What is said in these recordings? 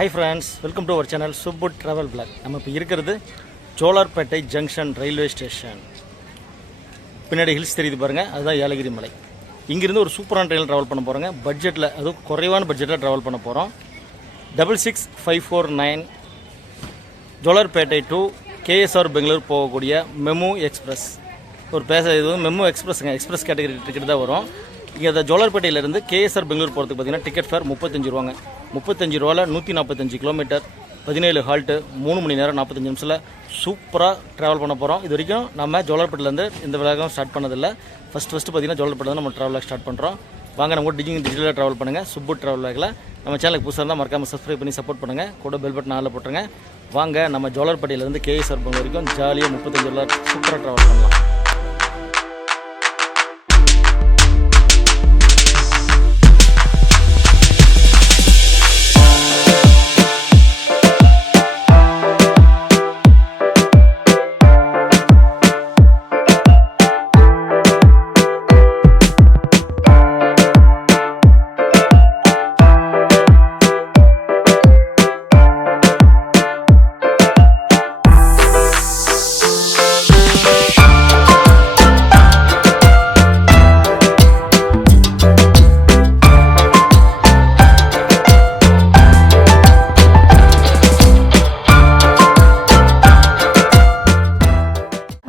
Hi friends, welcome to our channel Subbu Travel Vlog. நம்ம இப்போ இருக்கிறது ஜோலார்பேட்டை ஜங்ஷன் ரயில்வே ஸ்டேஷன். பின்னாடி ஹில்ஸ் தெரியுது பாருங்க, அதுதான் ஏலகிரி மலை. இங்கிருந்து ஒரு சூப்பரான ட்ரெயின் ட்ராவல் பண்ண போகிறோங்க. பட்ஜெட்டில், அதுவும் குறைவான பட்ஜெட்டில் ட்ராவல் பண்ண போகிறோம். 66549 ஜோலார்பேட்டை டு கேஎஸ்ஆர் பெங்களூர் போகக்கூடிய மெமு எக்ஸ்பிரஸ். இது வந்து மெமு எக்ஸ்பிரஸ்ங்க, எக்ஸ்பிரஸ் கேட்டகரி டிக்கெட் தான் வரும். இங்கே அந்த ஜோலார்பேட்டையிலேருந்து கேஎஸ்ஆர் பெங்களூர் போகிறதுக்கு பார்த்தீங்கன்னா டிக்கெட் ஃபேர் 35 ரூபாங்க. 35 ரூபாவில் 145 கிலோமீட்டர், 17 ஹால்ட்டு, 3 மணி நேரம் 45 நிமிஷத்தில் சூப்பராக ட்ராவல் பண்ண போகிறோம். இது வரைக்கும் நம்ம ஜோலார்பேட்டிலேருந்து இந்த விலாகம் ஸ்டார்ட் பண்ணதில்லை. ஃபஸ்ட்டு பார்த்தீங்கன்னா ஜோலார்பேட்டில் நம்ம ட்ராவலாக ஸ்டார்ட் பண்ணுறோம். வாங்க நம்ம டிஜிட்டலாக ட்ராவல் பண்ணுங்கள். சுப்பு ட்ராவல் வேகில் நம்ம சேனலுக்கு புதுசாக இருந்தால் மறக்காமல் சப்ஸ்கிரைப் பண்ணி சப்போர்ட் பண்ணுங்கள். கூட பெல் பட்டன் ஆளில் போட்டுருங்க. வாங்க நம்ம ஜோலார்பேட்டையிலேருந்து கேஎஸ்ஆர் பெங்களூர் வரைக்கும் ஜாலியாக 35 ரூபா சூப்பராக ட்ராவல் பண்ணலாம்.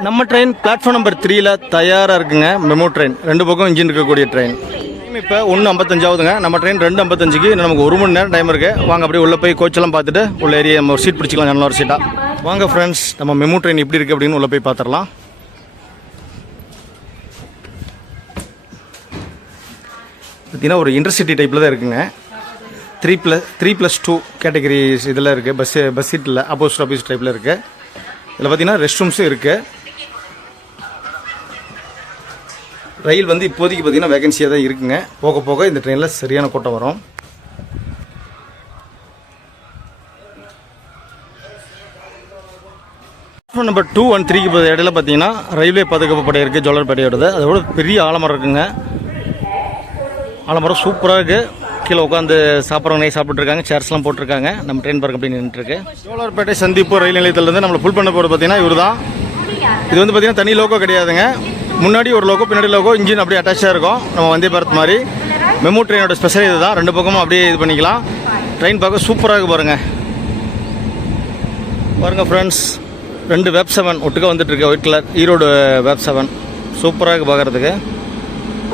நம்ம ட்ரெயின் பிளாட்ஃபார்ம் நம்பர் 3ல் தயாராக இருக்குங்க. மெமோ ட்ரெயின், ரெண்டு பக்கம் இன்ஜின் இருக்கக்கூடிய ட்ரெயின். இப்போ 1:55 ஆகுதுங்க. நம்ம ட்ரெயின் 2:55க்கு நமக்கு 1 மணி நேரம் டைம் இருக்குது. வாங்க அப்படியே உள்ளே போய் கோச்செல்லாம் பார்த்துட்டு உள்ள ஏரியா நம்ம ஒரு சீட் பிடிச்சிக்கலாம், நல்ல ஒரு சீட்டாக. வாங்க ஃப்ரெண்ட்ஸ், நம்ம மெமோ ட்ரெயின் எப்படி இருக்குது அப்படின்னு உள்ளே போய் பார்த்துடலாம். பார்த்தீங்கன்னா ஒரு இன்டர்சிட்டி டைப்பில் தான் இருக்குங்க. 3+2 கேட்டகரிஸ் இதில் இருக்குது. பஸ் சீட்டில் ஆப்போசிட் டைப்பில் இருக்குது. இதில் பார்த்தீங்கன்னா ரெஸ்ட் ரூம்ஸும் இருக்குது. ரயில் வந்து இப்போதைக்கு பார்த்தீங்கன்னா வேகன்சியாக தான் இருக்குங்க. போக போக இந்த ட்ரெயினில் சரியான கூட்டம் வரும். நம்பர் 2 and 3க்கு இடையில பார்த்தீங்கன்னா ரயில்வே பாதுகாப்பு படை இருக்குது, ஜோலார்பேட்டையோடது. அதோட பெரிய ஆலமரம் இருக்குங்க. ஆலமரம் சூப்பராக இருக்குது. கீழே உட்காந்து சாப்பிட்றவங்க நெய் சாப்பிட்ருக்காங்க, சேர்ஸ்லாம் போட்டிருக்காங்க. நம்ம ட்ரெயின் பார்க்க அப்படி நின்றுருக்கு. ஜோலார்பேட்டை சந்திப்பு ரயில் நிலையத்திலேருந்து நம்மளை ஃபுல் பண்ண போகிறது பார்த்தீங்கன்னா இவர் தான். இது வந்து பார்த்தீங்கன்னா தனி லோகோ கிடையாதுங்க. முன்னாடி ஒரு லோகோ, பின்னாடி லோகோ, இன்ஜின் அப்படியே அட்டாச்சாக இருக்கும். நம்ம வந்தே பாரத் மாதிரி. மெமு ட்ரெயினோட ஸ்பெஷல் இது தான். ரெண்டு பக்கமும் அப்படியே இது பண்ணிக்கலாம். ட்ரெயின் பார்க்க சூப்பராக இருக்குது பாருங்கள் ஃப்ரெண்ட்ஸ். 2 Web 7 ஒட்டுக்க வந்துட்டுருக்கு. ஒயிட் கலர் ஈரோடு Web 7 சூப்பராக இருக்குது பார்க்குறதுக்கு.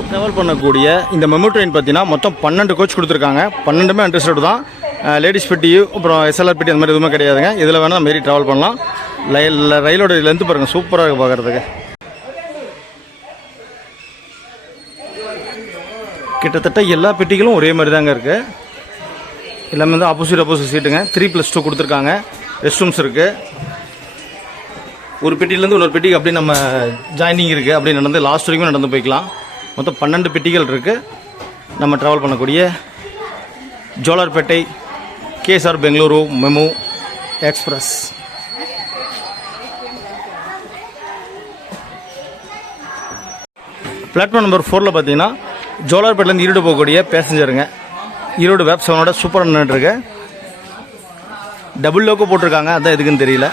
ட்ராவல் பண்ணக்கூடிய இந்த மெமு ட்ரெயின் பார்த்தீங்கன்னா மொத்தம் 12 கோச் கொடுத்துருக்காங்க. 12மே அண்டர்ஸ்டோடு தான். லேடிஸ் பெட்டியு அப்புறம் SLR பெட்டி அந்த மாதிரி எதுவுமே கிடையாதுங்க. இதில் வேணால் மாரி ட்ராவல் பண்ணலாம். ரயிலோட லென்த்து பாருங்கள், சூப்பராக இருக்குது பார்க்குறதுக்கு. கிட்டத்தட்ட எல்லா பெட்டிகளும் ஒரே மாதிரி தாங்க இருக்குது. எல்லாமே வந்து ஆப்போசிட் சீட்டுங்க. 3+2 கொடுத்துருக்காங்க. ரெஸ்ட் ரூம்ஸ் இருக்குது. ஒரு பெட்டியிலேருந்து இன்னொரு பெட்டிக்கு அப்படியே நம்ம ஜாயினிங் இருக்குது. அப்படியே நடந்து லாஸ்ட் வரைக்கும் நடந்து போய்க்கலாம். மொத்தம் 12 பெட்டிகள் இருக்குது. நம்ம ட்ராவல் பண்ணக்கூடிய Jolarpettai KSR Bengaluru MEMU express. Platform number 4ல் பார்த்தீங்கன்னா ஜோலார்பேட்டிலேருந்து ஈரோடு போகக்கூடிய பேசஞ்சருங்க. ஈரோடு Web 7 சூப்பராக நின்றுட்டுருக்கு. டபுள் லோக்கோ போட்டிருக்காங்க, அதான் எதுக்குன்னு தெரியல.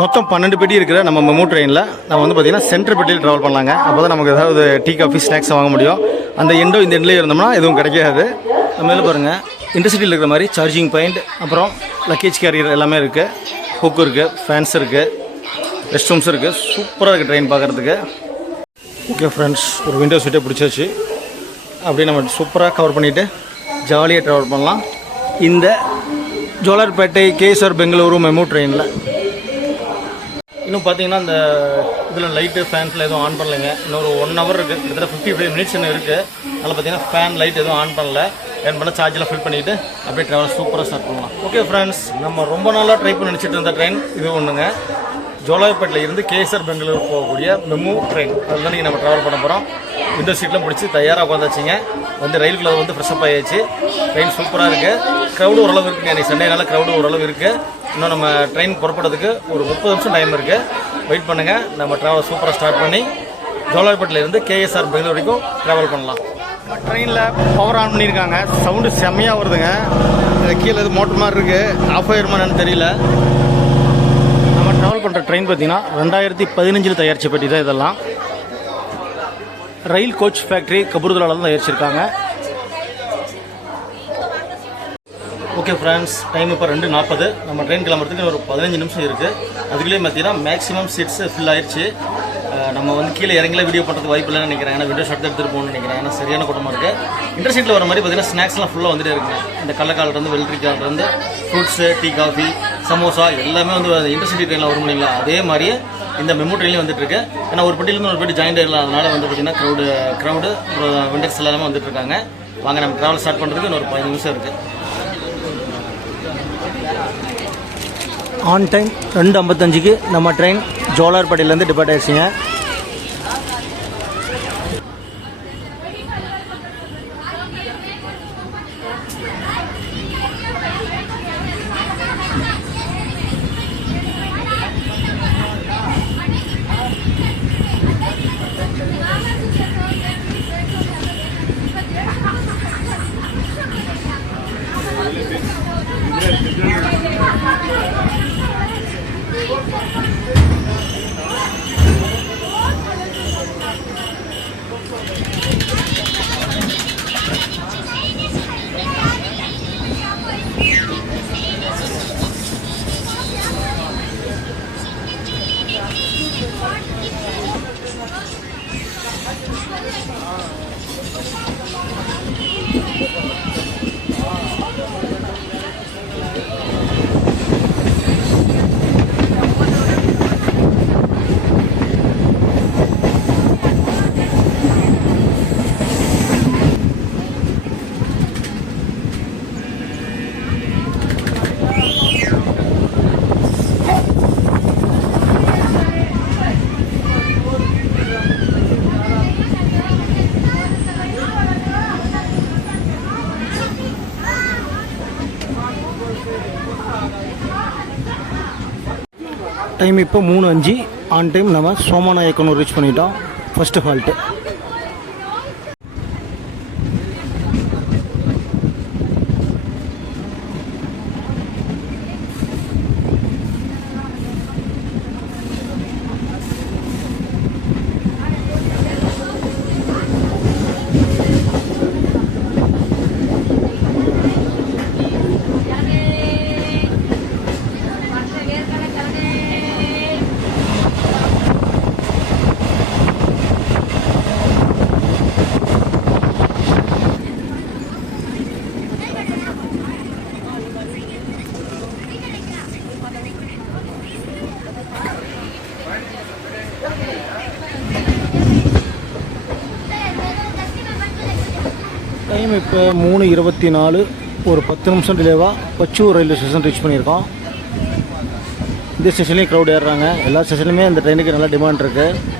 மொத்தம் 12 பெட்டி இருக்கிற நம்ம மெமு ட்ரெயினில் நம்ம வந்து பார்த்திங்கன்னா சென்ட்ரல் பெட்டியில் ட்ராவல் பண்ணலாங்க. அப்போ தான் நமக்கு ஏதாவது டீ காஃபி ஸ்நாக்ஸ் வாங்க முடியும். அந்த எண்டோ இந்த எண்ட்லேயே இருந்தோம்னா எதுவும் கிடைக்காது. நம்ம இதில் பாருங்கள், இன்டர்சிட்டியில் இருக்கிற மாதிரி சார்ஜிங் பாயிண்ட், அப்புறம் லக்கேஜ் கேரியர் எல்லாமே இருக்குது. ஹுக் இருக்குது, ஃபேன்ஸ் இருக்குது, ரெஸ்ட் ரூம்ஸ் இருக்குது. சூப்பராக இருக்குது ட்ரெயின் பார்க்குறதுக்கு. ஓகே ஃப்ரெண்ட்ஸ், ஒரு விண்டோ சீட்டை பிடிச்சாச்சு. அப்படியே நம்ம சூப்பராக கவர் பண்ணிவிட்டு ஜாலியாக ட்ராவல் பண்ணலாம் இந்த ஜோலார்பேட்டை கேஎஸ்ஆர் பெங்களூரு மெமு ட்ரெயினில். இன்னும் பார்த்தீங்கன்னா இந்த இதில் லைட்டு ஃபேன்ஸில் எதுவும் ஆன் பண்ணலைங்க. இன்னொரு 1 hour இருக்குது. கிட்டத்தட்ட 55 minutes இன்னும் இருக்குது. அதில் பார்த்தீங்கன்னா ஃபேன் லைட் எதுவும் ஆன் பண்ணல. ஏன் பண்ண சார்ஜெலாம் ஃபில் பண்ணிவிட்டு அப்படியே ட்ராவல் சூப்பராக ஸ்டார்ட் பண்ணலாம். ஓகே ஃப்ரெண்ட்ஸ், நம்ம ரொம்ப நாளாக ட்ரை பண்ணி நினச்சிட்டு இருந்த ட்ரெயின் இது ஒன்றுங்க. ஜோலார்பேட்டில் இருந்து கேஎஸ்ஆர் பெங்களூர் போகக்கூடிய மெமு ட்ரெயின். அதில் தான் நம்ம ட்ராவல் பண்ண போகிறோம். விண்டோ சீட்லாம் பிடிச்சி தயாராக உட்காந்தாச்சுங்க. வந்து ரயிலுக்குள்ள வந்து ஃப்ரெஷ்அப் ஆகிடுச்சு. ட்ரெயின் சூப்பராக இருக்குது. க்ரௌடு ஓரளவு இருக்குங்க. இன்றைக்கி சண்டேனால க்ரௌடு ஓரளவு இருக்குது. இன்னும் நம்ம ட்ரெயின் புறப்படுறதுக்கு ஒரு 30 நிமிஷம் டைம் இருக்குது. வெயிட் பண்ணுங்கள். நம்ம ட்ராவல் சூப்பராக ஸ்டார்ட் பண்ணி ஜோலார்பேட்டில் இருந்து கேஎஸ்ஆர் பெங்களூர் வரைக்கும் ட்ராவல் பண்ணலாம். ட்ரெயினில் பவர் ஆன் பண்ணியிருக்காங்க. சவுண்டு செம்மையாக வருதுங்க. கீழே இது மோட்டர் மாதிரி இருக்குது. ஆஃப் ஆயிருமான்னு தெரியல. நம்ம ட்ராவல் பண்ணுற ட்ரெயின் பார்த்தீங்கன்னா 2015 தயாரித்த பெட்டி தான் இதெல்லாம். ரயில் கோச் ஃபேக்ட்ரி கபூர்தலாவில் தான் தயாரிச்சிருக்காங்க. ஓகே ஃப்ரெண்ட்ஸ், டைம் இப்போ 2:40. நம்ம ட்ரெயின் கிளம்புறதுக்கு ஒரு 15 நிமிஷம் இருக்குது. அதுக்குள்ளேயே பார்த்தீங்கன்னா மேக்ஸிமம் சீட்ஸ் ஃபில் ஆயிடுச்சு. நம்ம வந்து கீழே இறங்கல வீடியோ பண்ணுறதுக்கு வாய்ப்பு இல்லைன்னு நினைக்கிறேன். ஏன்னா வீடியோ ஷார்ட் எடுத்துகிட்டு போகணும்னு நினைக்கிறேன். ஏன்னா சரியான கூட்டமாக இருக்குது. இன்டர்சீட்டில் வர மாதிரி பார்த்தீங்கன்னா ஸ்நாக்ஸ்லாம் ஃபுல்லாக வந்துட்டே இருக்குங்க. இந்த கடலக்காலிலேருந்து வெள்ளரிக்காலிலேருந்து ஃப்ரூட்ஸு, டீ, காஃபி, சமோசா எல்லாமே வந்து இன்டர்சிட்டி ட்ரெயினில் வரும் இல்லைங்களா, அதே மாதிரியே இந்த மெமோ ட்ரெயின்லேயும் வந்துட்டு இருக்கு. ஏன்னா ஒரு பெட்டியிலேருந்து ஒரு பெட்டி ஜாயின் ஆகிடலாம். அதனால வந்து பார்த்தீங்கன்னா க்ரௌடு விண்டர்ஸ் எல்லாமே வந்துட்டு இருக்காங்க. வாங்க நம்ம ட்ராவல் ஸ்டார்ட் பண்ணுறதுக்கு இன்னொரு 15 நிமிஷம் இருக்குது. ஆன் டைம் 2:55க்கு நம்ம ட்ரெயின் ஜோலார்பேட்டையிலேருந்து டிபார்ட் ஆயிடுச்சுங்க. டைம் இப்போ 3:05. ஆன் டைம் நம்ம சோமநாயக்கனூர் ரீச் பண்ணிட்டோம். First halt. டைம் இப்போ 3:24. ஒரு 10 நிமிஷம் டிலேவாக பச்சூர் ரயில்வே ஸ்டேஷன் ரீச் பண்ணியிருக்கோம். இந்த ஸ்டேஷன்லேயும் க்ரௌட் ஏறுறாங்க. எல்லா ஸ்டேஷன்லையுமே அந்த ட்ரெயினுக்கு நல்லா டிமாண்ட் இருக்குது.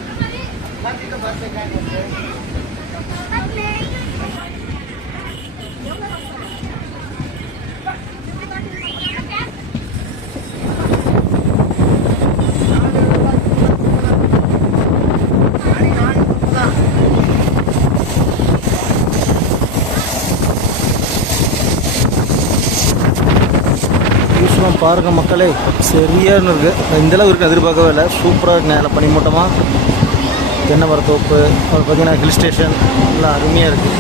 பாருங்கள் மக்களே, சரியான இருக்குது. இந்தளவு இருக்குது எதிர்பார்க்கவே இல்லை. சூப்பராக இருக்குங்க. எல்லாம் பனிமூட்டமாக தென்னை மரத்தோப்பு, அப்புறம் பார்த்திங்கன்னா ஹில் ஸ்டேஷன் எல்லாம் அருமையாக இருக்குது.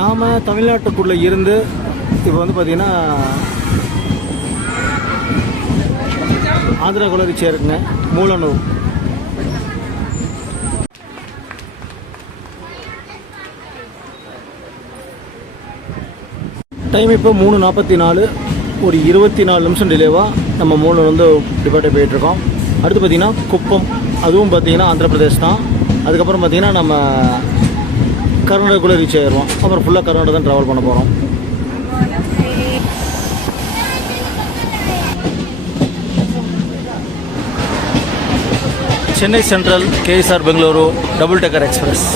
நாம் தமிழ்நாட்டுக்குள்ளே இருந்து இப்போ வந்து பார்த்திங்கன்னா ஆந்திராக்குள்ளே ரீச் ஆயிருக்குங்க. மூலனூர். டைம் இப்போ 3:44. ஒரு 24 நிமிஷம் டிலேவாக நம்ம மூலனூர் வந்து டிபார்ட் போயிட்டுருக்கோம். அடுத்து பார்த்திங்கன்னா குப்பம், அதுவும் பார்த்திங்கன்னா ஆந்திர பிரதேஷ் தான். அதுக்கப்புறம் பார்த்திங்கன்னா நம்ம கர்நாடகாக்குள்ளே ரீச் ஆயிடுவோம். அப்புறம் ஃபுல்லாக கர்நாடகா தான் ட்ராவல் பண்ண போகிறோம். Chennai central KSR Bengaluru double decker express.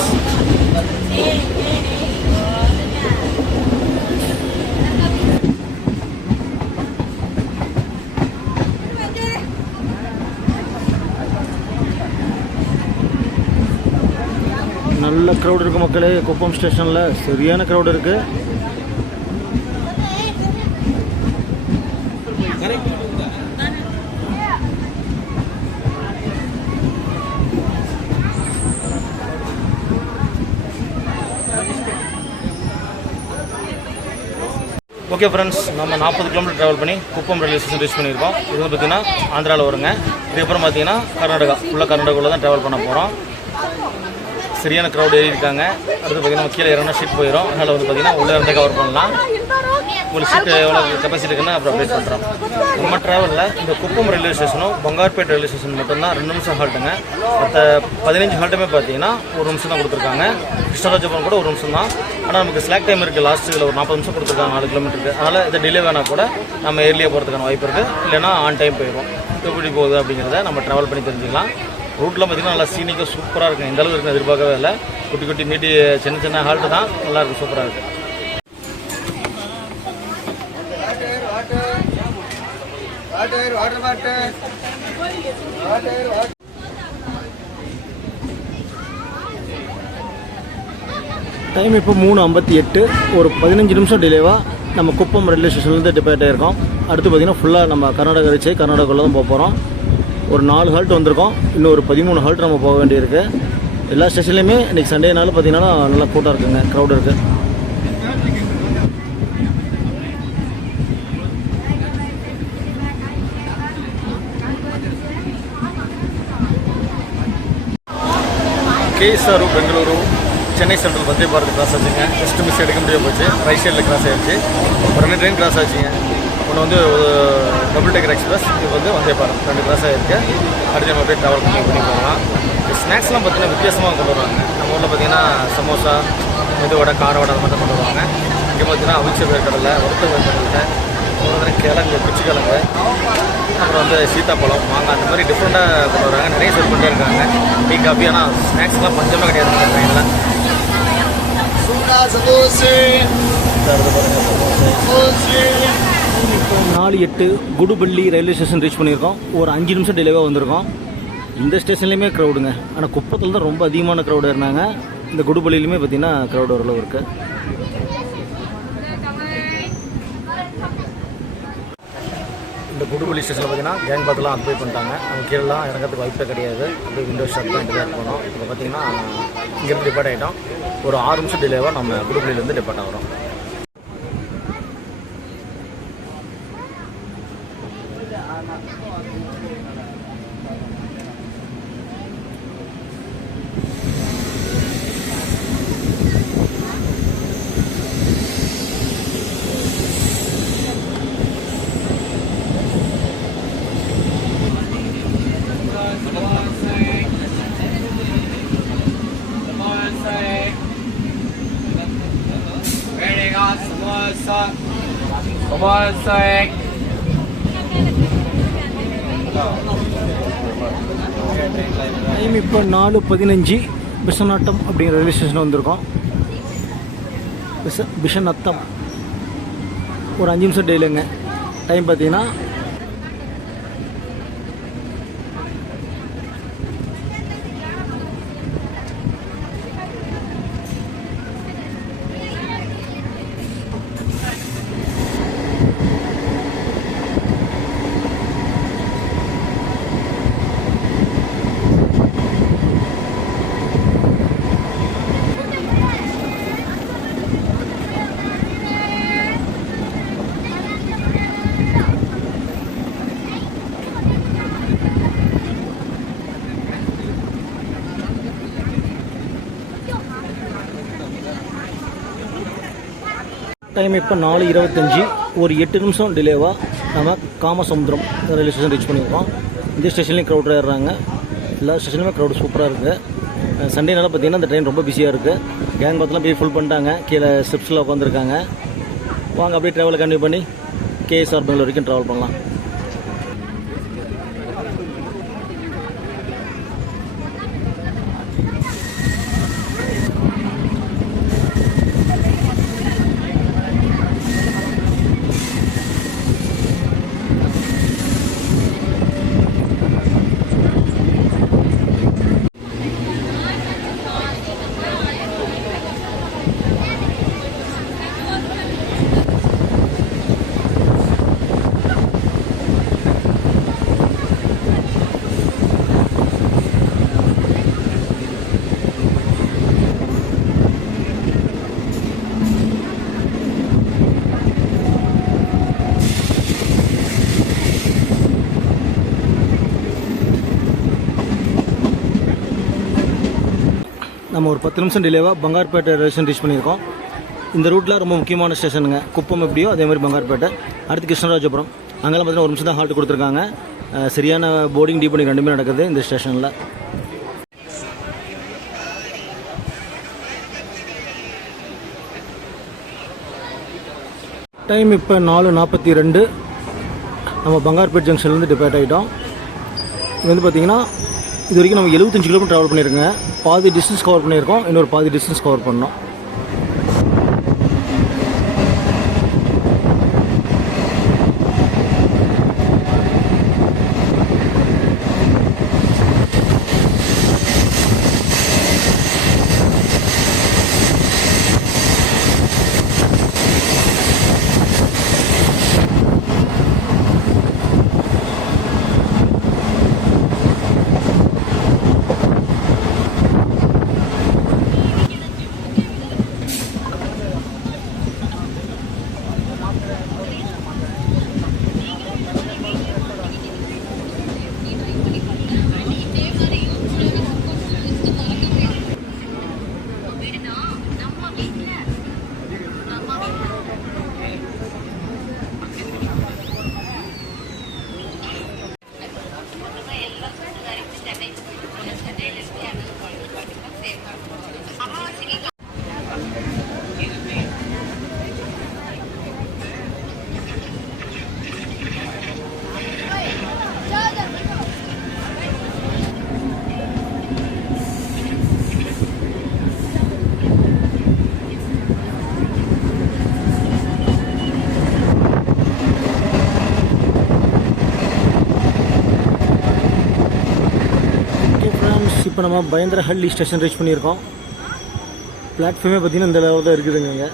நல்ல க்ரௌட் இருக்குது மக்களே. குப்பம் ஸ்டேஷனில் சரியான க்ரௌட் இருக்குது. ஓகே ஃப்ரெண்ட்ஸ், நம்ம 40 கிலோமீட்டர் ட்ராவல் பண்ணி குப்பம் ரயில்வே ஸ்டேஷன் ரீச் பண்ணியிருக்கோம். இது வந்து பார்த்திங்கன்னா ஆந்திராவில் வருங்க. இதுக்கப்புறம் பார்த்திங்கன்னா கர்நாடகா, ஃபுல்லாக கர்நாடகாவில் தான் ட்ராவல் பண்ண போகிறோம். சரியான க்ரௌட் ஏறி இருக்காங்க. அடுத்து பார்த்திங்கன்னா கீழே இறங்கினா ஷீட் போயிடும். அதனால் வந்து பார்த்திங்கன்னா உள்ளே இருந்தே கவர் பண்ணலாம். உங்களுக்கு சீட்டு எவ்வளோ கெப்பாசிட்டி இருக்குன்னு அப்புறம் அப்டேட் பண்ணுறோம். நம்ம ட்ராவலில் இந்த குப்பம் ரயில்வே ஸ்டேஷனும் பங்கார்பேட் ரயில்வே ஸ்டேஷன் மட்டும்தான் 2 நிமிஷம் ஹால்ட்டுங்க. மற்ற 15 ஹால்ட்டுமே பார்த்தீங்கன்னா 1 நிமிஷம் தான் கொடுத்துருக்காங்க. கிருஷ்ணராஜபுரம் கூட 1 நிமிஷம் தான். ஆனால் நமக்கு ஸ்லாக் டைம் இருக்குது. லாஸ்ட் இதில் ஒரு 40 நிமிஷம் கொடுத்துருக்காங்க 4 கிலோமீட்டருக்கு. அதனால் இது டிலே வேணால் கூட நம்ம ஏர்லியாக போகிறதுக்கான வாய்ப்பு இருக்குது. இல்லைனா ஆன் டைம் போயிடும். எப்படி போகுது அப்படிங்கிறத நம்ம ட்ராவல் பண்ணி தெரிஞ்சுக்கலாம். ரூட்லாம் பார்த்திங்கன்னா நல்லா சீனிக்காக சூப்பராக இருக்குது. இந்த அளவுக்கு இருக்குது எதிர்பார்க்கவே இல்லை. குட்டி குட்டி மீட்டி சின்ன சின்ன ஹால்ட்டு தான். நல்லாயிருக்கு, சூப்பராக இருக்குது. டைம் இப்போ 3:58. ஒரு 15 நிமிஷம் டிலேவாக நம்ம குப்பம் ரயில்வே ஸ்டேஷன்லேருந்து டிபார்ட் ஆகிருக்கோம். அடுத்து பார்த்திங்கன்னா ஃபுல்லாக நம்ம கர்நாடகா ரீச் ஆகி கர்நாடகாவில் தான் போக போகிறோம். ஒரு 4 ஹால்ட் வந்திருக்கோம். இன்னும் ஒரு 13 ஹால்ட் நம்ம போக வேண்டியிருக்கு. எல்லா ஸ்டேஷன்லேயுமே இன்றைக்கி சண்டேனாலும் பார்த்திங்கன்னா நல்லா கூட்டம் இருக்குங்க, க்ரௌட் இருக்குது. KSR Bengaluru Chennai central Vande Bharat cross ஆச்சுங்க. ஜஸ்ட் மிஸ் எடுக்க முடியாது போச்சு. ரைட் சைடில் கிராஸ் ஆகிடுச்சு. ஒரு 2 ட்ரெயின் கிராஸ் ஆச்சுங்க. ஒன்று வந்து டபுள் டெக்கர் எக்ஸ்பிரஸ், இது வந்து வந்தே பாரத் 2 கிராஸ் ஆகிருக்கு. அடுத்து நம்ம அப்படியே ட்ராவல் பண்ணி போகலாம். ஸ்நாக்ஸ்லாம் பார்த்தீங்கன்னா வித்தியாசமாக கொண்டு வருவாங்க. நம்ம ஊரில் பார்த்தீங்கன்னா சமோசா, மெதுவடை, கார வடை அது மட்டும் கொண்டு வருவாங்க. இங்கே பார்த்தீங்கன்னா அவிச்ச வேர்க்கடலை, வறுத்த வேர்க்கடலை, ஒரு கிழங்கு, குச்சிக்கிழங்கு, அப்புறம் வந்து சீத்தாப்பழம், மாங்காய், அந்த மாதிரி டிஃப்ரெண்ட்டாக கொண்டு வராங்க. நிறைய செல் பண்ணிட்டே இருக்காங்க. Tea, coffee. ஆனால் ஸ்நாக்ஸ்லாம் பஞ்சமாக கிடையாது இந்த ட்ரெயினில். இப்போ 4:08 குடுபள்ளி ரயில்வே ஸ்டேஷன் ரீச் பண்ணியிருக்கோம். ஒரு 5 நிமிஷம் டிலேவாக வந்திருக்கோம். இந்த ஸ்டேஷன்லேயுமே க்ரௌடுங்க. ஆனால் குப்பத்தில் தான் ரொம்ப அதிகமான க்ரௌடு இருந்தாங்க. இந்த குடுபள்ளியிலுமே பார்த்திங்கன்னா க்ரௌடு ஓரளவு இருக்குது. இந்த குடுபள்ளி ஸ்டேஷனில் பார்த்தீங்கன்னா கேங் பாத்தெல்லாம் ஆக்குபை பண்ணிட்டாங்க. அவங்க கீழெலாம் இறங்கிறதுக்கு வாய்ப்பே கிடையாது. அப்படியே விண்டோ ஷட் பண்ணிட்டு தான் இருக்கணும். இப்போ பார்த்தீங்கன்னா இங்கேருந்து டிபார்ட் ஆகிட்டோம். ஒரு 6 நிமிஷம் டிலேவாக நம்ம குடுபள்ளியிலேருந்து டிபார்ட் ஆகிறோம். டைம் இப்போ 4:15. பிஷநாட்டம் அப்படிங்கிற ரயில்வே ஸ்டேஷன் வந்திருக்கோம். பிஷநத்தம் ஒரு 5 நிமிஷம் டெய்லிங்க. டைம் பார்த்தீங்கன்னா டைம் இப்போ 4:25. ஒரு 8 நிமிஷம் டிலேவாக நம்ம காமசமுத்திரம் ரயில்வே ஸ்டேஷன் ரீச் பண்ணியிருக்கோம். இந்த ஸ்டேஷன்லேயும் க்ரௌட் ஏறுறாங்க. எல்லா ஸ்டேஷனுமே க்ரௌட் சூப்பராக இருக்குது. சண்டேனால பார்த்தீங்கன்னா இந்த ட்ரெயின் ரொம்ப பிஸியாக இருக்குது. கேங் பார்த்தலாம் போய் ஃபுல் பண்ணிட்டாங்க. கீழே ஸ்டெப்ஸில் உட்காந்துருக்காங்க. வாங்க அப்படியே ட்ராவலை கண்டினியூ பண்ணி கேஎஸ்ஆர் பெங்களூர் வரைக்கும் ட்ராவல் பண்ணலாம். நம்ம ஒரு 10 நிமிஷம் டிலேவாக பங்கார்பேட்டை ரயில்வே ஸ்டேஷன் ரீச் பண்ணியிருக்கோம். இந்த ரூட்டில் ரொம்ப முக்கியமான ஸ்டேஷனுங்க. குப்பம் எப்படியோ அதே மாதிரி பங்கார்பேட்டை, அடுத்து கிருஷ்ணராஜபுரம். அங்கெல்லாம் பார்த்தீங்கன்னா ஒரு நிமிஷம் தான் ஹால்ட் கொடுத்துருக்காங்க. சரியான போர்டிங் டீபோர்டிங் ரெண்டுமே நடக்குது இந்த ஸ்டேஷனில். டைம் இப்போ 4:42. நம்ம பங்கார்பேட் ஜங்ஷன்லேருந்து டிபேட் ஆகிட்டோம். இது வந்து பார்த்திங்கன்னா இது வரைக்கும் நம்ம 75 கிலோமீட்டர் ட்ராவல் பண்ணியிருக்கோங்க. பாதி டிஸ்டன்ஸ் கவர் பண்ணியிருக்கோம், இன்னொரு பாதி டிஸ்டன்ஸ் கவர் பண்ணோம். இப்போ நம்ம பயந்திரஹள்ளி ஸ்டேஷன் ரீச் பண்ணியிருக்கோம். பிளாட்ஃபார்மே பார்த்திங்கன்னா இந்த லெவலில் தான் இருக்குதுங்க. இங்கே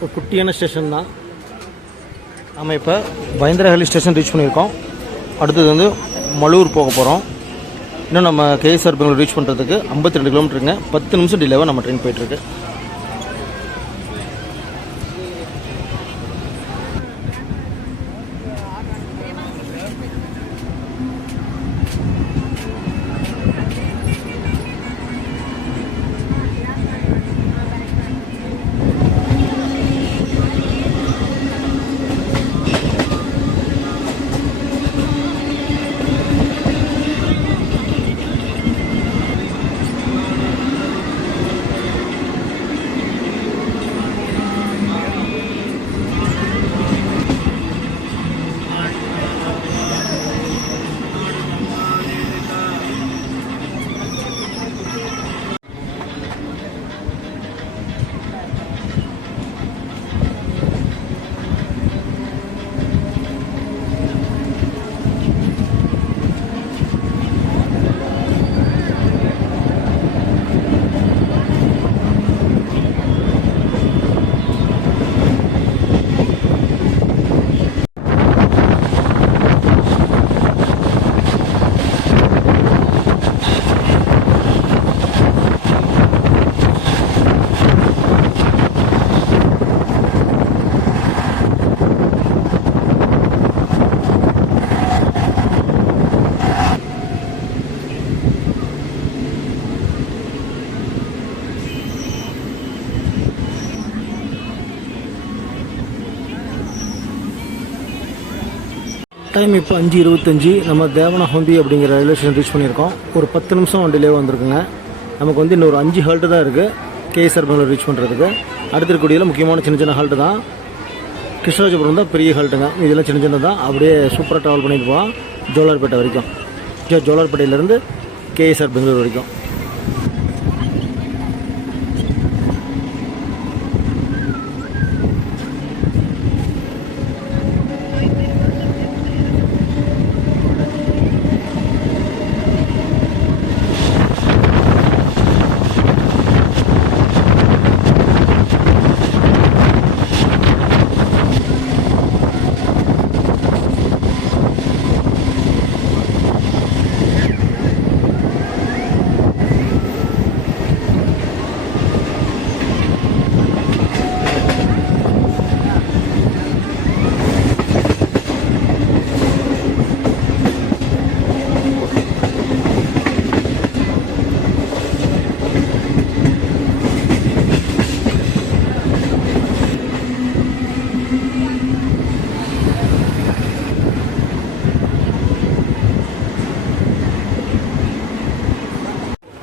ஒரு குட்டியான ஸ்டேஷன் தான். நம்ம இப்போ பயந்திரஹள்ளி ஸ்டேஷன் ரீச் பண்ணியிருக்கோம். அடுத்தது வந்து மலூர் போக போகிறோம். இன்னும் நம்ம கேஎஸ்ஆர் பெங்களூர் ரீச் பண்ணுறதுக்கு 52 கிலோமீட்டருங்க. 10 நிமிஷம் டிலேவாக நம்ம ட்ரெயின் போயிட்டுருக்கு. டைம் இப்போ 5:25. நம்ம தேவனஹொந்தி அப்படிங்கிற ரயில்வே ஸ்டேஷன் ரீச் பண்ணியிருக்கோம். ஒரு 10 நிமிஷம் டிலே வந்திருக்குங்க. நமக்கு வந்து இன்னொரு 5 ஹால்ட்டு தான் இருக்குது கேஎஸ்ஆர் பெங்களூர் ரீச் பண்ணுறதுக்கு. அடுத்த இருக்கக்கூடியில் முக்கியமான சின்ன சின்ன ஹால்ட்டு தான். கிருஷ்ணராஜபுரம் தான் பெரிய ஹால்ட்டுங்க. இதெல்லாம் சின்ன சின்ன தான். அப்படியே சூப்பராக ட்ராவல் பண்ணிட்டு போவோம் ஜோலார்பேட்டை வரைக்கும். ஜோலார்பேட்டையிலேருந்து கேஎஸ்ஆர் பெங்களூர் வரைக்கும்.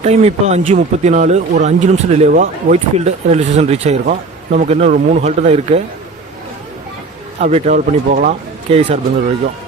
டைம் இப்போ 5:34. ஒரு 5 நிமிஷம் டிலேவாக ஒயிட்ஃபீல்டு ரயில்வே ஸ்டேஷன் ரீச் ஆகிருக்கோம். நமக்கு இன்னும் ஒரு 3 ஹால்ட்டு தான் இருக்குது. அப்படியே ட்ராவல் பண்ணி போகலாம் கேஎஸ்ஆர் பெங்களூர் வரைக்கும்.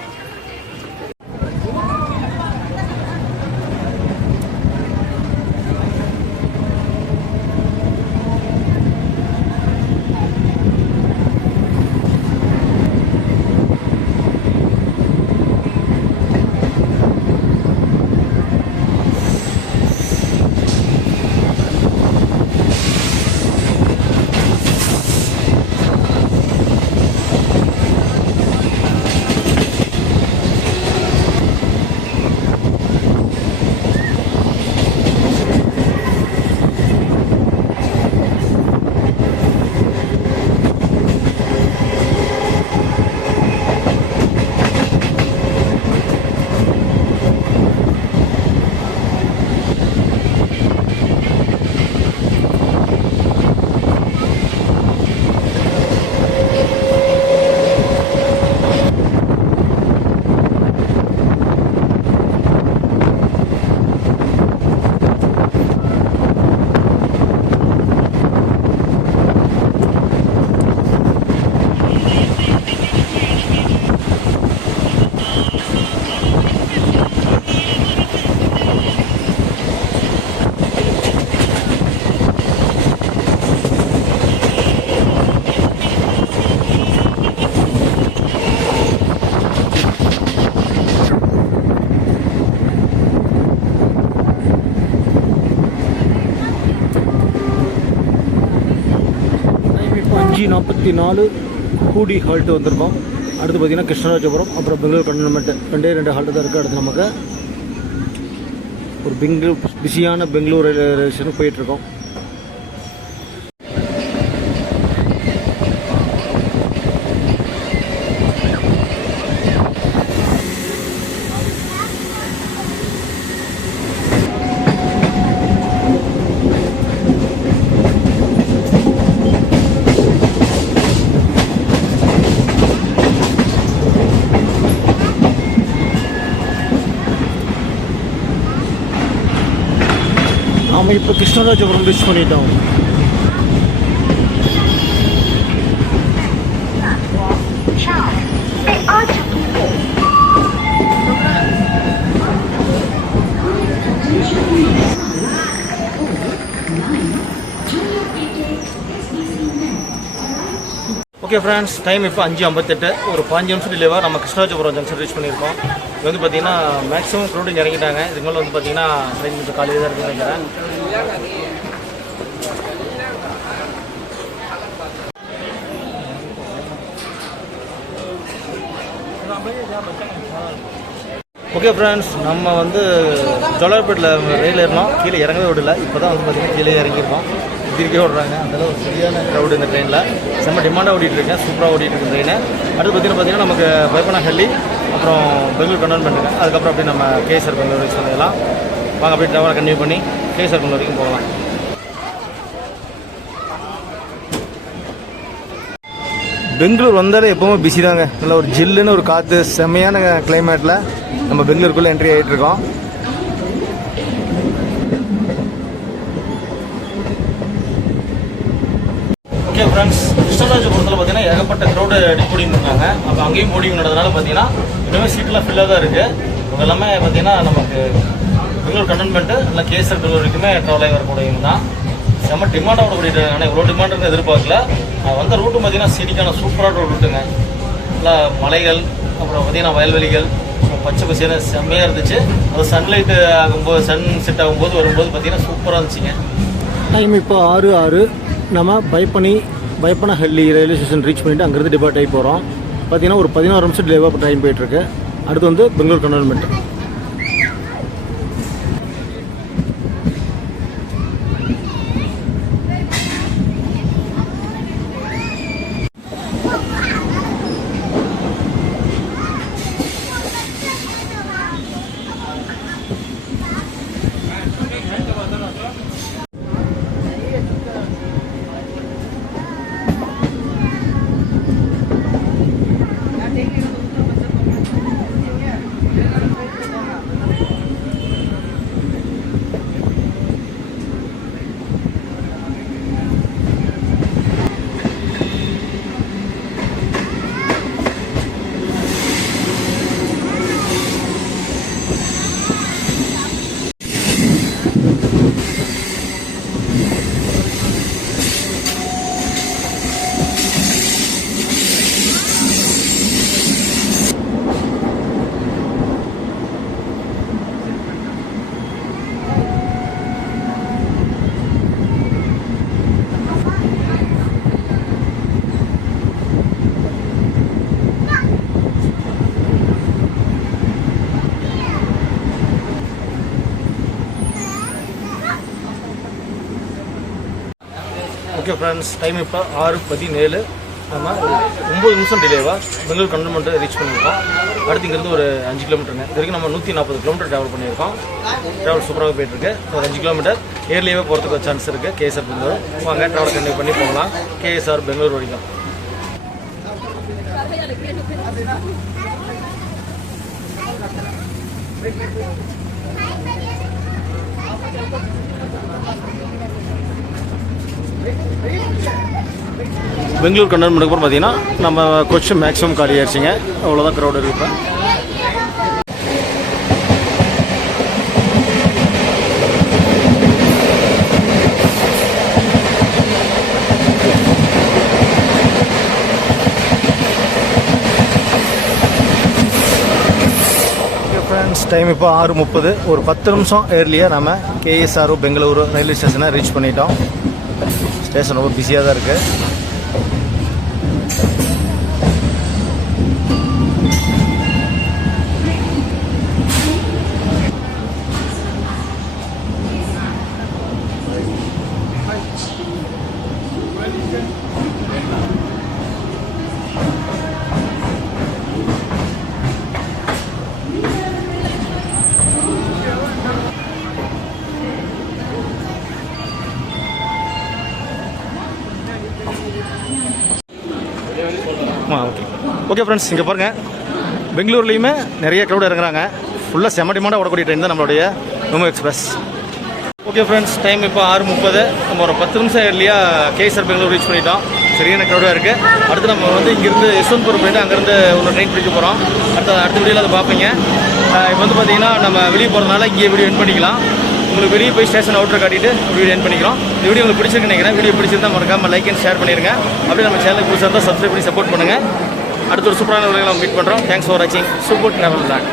இப்போ 5:44 ஹூடி ஹால்ட்டு வந்திருக்கோம். அடுத்து பார்த்திங்கன்னா கிருஷ்ணராஜபுரம், அப்புறம் பெங்களூர் கண்டோன்மெண்ட். 2 ஹால்ட்டு தான் இருக்குது. அடுத்து நமக்கு ஒரு பிஸியான பெங்களூர் ரயில்வே ஸ்டேஷனுக்கு போயிட்டுருக்கோம். நாம் இப்போ கிருஷ்ணராஜபுரம் ரீச் பண்ணிட்டோம். ஓகே ஃப்ரெண்ட்ஸ், டைம் இப்போ 5:58. ஒரு 5 நிமிஷம் டிலேவாக நம்ம கிருஷ்ணராஜபுரம் ஜங்ஷன் ரீச் பண்ணியிருக்கோம். இது வந்து பார்த்திங்கன்னா மேக்ஸிமம் க்ரௌடிங் இறங்கிட்டாங்க. இதுக்கு மேலே வந்து பார்த்திங்கன்னா ட்ரெயின் இப்போ காலையில் தான் இருக்குன்னு நினைக்கிறேன். ஓகே ஃப்ரெண்ட்ஸ், நம்ம வந்து ஜோலார்பேட்டில் ரயில் ஏறணும். கீழே இறங்கவே விடல. இப்போ தான் வந்து பார்த்திங்கன்னா கீழே இறங்கியிருக்கோம். திருக்கே விடுறாங்க. அந்தளவு ஒரு சரியான க்ரௌடு இந்த ட்ரெயினில். செம்ம டிமாண்டாக ஓடிட்டுருக்கேன். சூப்பராக ஓடிட்டுருக்கு ட்ரெயினை. அடுத்து பார்த்திங்கன்னா நமக்கு பைப்பனஹள்ளி, அப்புறம் பெங்களூர் கண்டோன்மெண்ட். அதுக்கப்புறம் அப்படியே நம்ம கேஎஸ்ஆர் பெங்களூர் ரீச் பண்ணிடலாம். வாங்க அப்படியே ட்ராவலை கன்டினியூ பண்ணி கேஎஸ்ஆர் பெங்களூர் வரைக்கும் போகலாம். பெங்களூர் வந்தாலே எப்போவுமே பிஸி தாங்க. நல்ல ஒரு ஜில்லுன்னு ஒரு காற்று, செம்மையான கிளைமேட்டில் நம்ம பெங்களூருக்குள்ளே என்ட்ரி ஆகிட்டு இருக்கோம். ஓகே ஃப்ரெண்ட்ஸ், கிருஷ்ணராஜபுரத்தில் பார்த்தீங்கன்னா ஏகப்பட்ட க்ரௌடு டிக்கோடிங் இருக்காங்க. அப்போ அங்கேயும் போடிங் நடந்ததுனால பார்த்தீங்கன்னா இன்னுமே சீட்டெலாம் ஃபில்லாக தான் இருக்குது. எல்லாமே பார்த்தீங்கன்னா நமக்கு பெங்களூர் கண்டோன்மெண்ட்டு இல்லை கேஎஸ்ஆர் பெங்களூர் வரைக்குமே ட்ராவல் ஆகி வரக்கூடியவங்க தான். செம்ம டிமாண்டாக விடக்கூடியது. ஆனால் இவ்வளோ டிமாண்டுன்னு எதிர்பார்க்கல. வந்த ரூட்டு பார்த்தீங்கன்னா சிட்டிக்கான சூப்பரான ரூட்டுங்க. நல்லா மலைகள், அப்புறம் பார்த்தீங்கன்னா வயல்வெளிகள், பச்சை பசியான செம்மையாக இருந்துச்சு. அது சன்லைட்டு ஆகும்போது, சன் செட் ஆகும்போது வரும்போது பார்த்தீங்கன்னா சூப்பராக இருந்துச்சுங்க. டைம் இப்போ 6:06. நம்ம பைப்பனஹள்ளி ரயில்வே ஸ்டேஷன் ரீச் பண்ணிவிட்டு அங்கேருந்து டிபார்ட் ஆகி போகிறோம். பார்த்தீங்கன்னா ஒரு 16 நிமிஷம் டிலேவாக ட்ரெயின் போயிட்டுருக்கு. அடுத்து வந்து Bangalore cantonment. Okay friends, time இப்போ 6:17. நம்ம 9 நிமிஷம் டிலேவாக பெங்களூர் கண்டோன்மெண்ட்டை ரீச் பண்ணியிருக்கோம். அடுத்து இங்கேருந்து ஒரு 5 கிலோமீட்டருங்க. இது வரைக்கும் நம்ம 140 கிலோமீட்டர் ட்ராவல் பண்ணியிருக்கோம். ட்ராவல் சூப்பராக போயிட்டுருக்கு. ஒரு 5 கிலோமீட்டர் ஏர்லியாகவே போகிறதுக்கு ஒரு சான்ஸ் இருக்குது. கேஎஸ்ஆர் பெங்களூர் வாங்க ட்ராவல் கண்டினியூ பண்ணி போகலாம். கேஎஸ்ஆர் பெங்களூர் வரைக்கும். பெங்களூர் கண்டோன்மெண்ட்டுக்கு அப்புறம் பார்த்தீங்கன்னா நம்ம கோச் மேக்ஸிமம் காலி ஆயிடுச்சுங்க. அவ்வளோதான் க்ரௌட் இருக்கு. ஃப்ரெண்ட்ஸ், டைம் இப்போ 6:30. ஒரு 10 நிமிஷம் ஏர்லியாக நம்ம கேஎஸ்ஆர் பெங்களூரு ரயில்வே ஸ்டேஷனை ரீச் பண்ணிட்டோம். ஸ்டேஷன் ரொம்ப பிஸியாக தான் இருக்குது. ஓகே ஃப்ரெண்ட்ஸ், இங்கே பாருங்கள், பெங்களூர்லேயுமே நிறைய க்ரௌட் இறங்குறாங்க. ஃபுல்லாக செம டிமாண்டாக ஓடக்கூடிய ட்ரெயின் தான் நம்மளுடைய memo express. Okay friends, time இப்போ 6:30. நம்ம ஒரு 10 நிமிஷம் ஏர்லியாக கேஎஸ்ஆர் பெங்களூர் ரீச் பண்ணிட்டோம். சரியான க்ரௌடாக இருக்குது. அடுத்து நம்ம வந்து இங்கேருந்து யஸ்வந்த்பூர் போயிட்டு அங்கேருந்து ஒரு ட்ரெயின் பிடிக்க போகிறோம். அடுத்த வீடியோவில் அதை பார்ப்பீங்க. இப்போ வந்து பார்த்தீங்கன்னா நம்ம வெளியே போகிறதுனால இங்கே வீடியோ என் பண்ணிக்கலாம். உங்களுக்கு வெளியே போய் ஸ்டேஷன் அவுட்டர் காட்டிட்டு வீடியோ என் பண்ணிக்கிறோம். இந்த வீடியோ உங்களுக்கு பிடிச்சிருக்குன்னு நினைக்கிறேன். வீடியோ பிடிச்சிருந்தா மறக்காமல் லைக் அண்ட் ஷேர் பண்ணிடுங்க. அப்படியே நம்ம சேனலுக்கு புதுசாக இருந்தால் சப்ஸ்கிரைப் பண்ணி சப்போர்ட் பண்ணுங்கள். அடுத்த ஒரு சூப்பரான வீடியோவில் மீட் பண்ணுறோம். தேங்க்ஸ் ஃபார் வாட்சிங். Super travel black.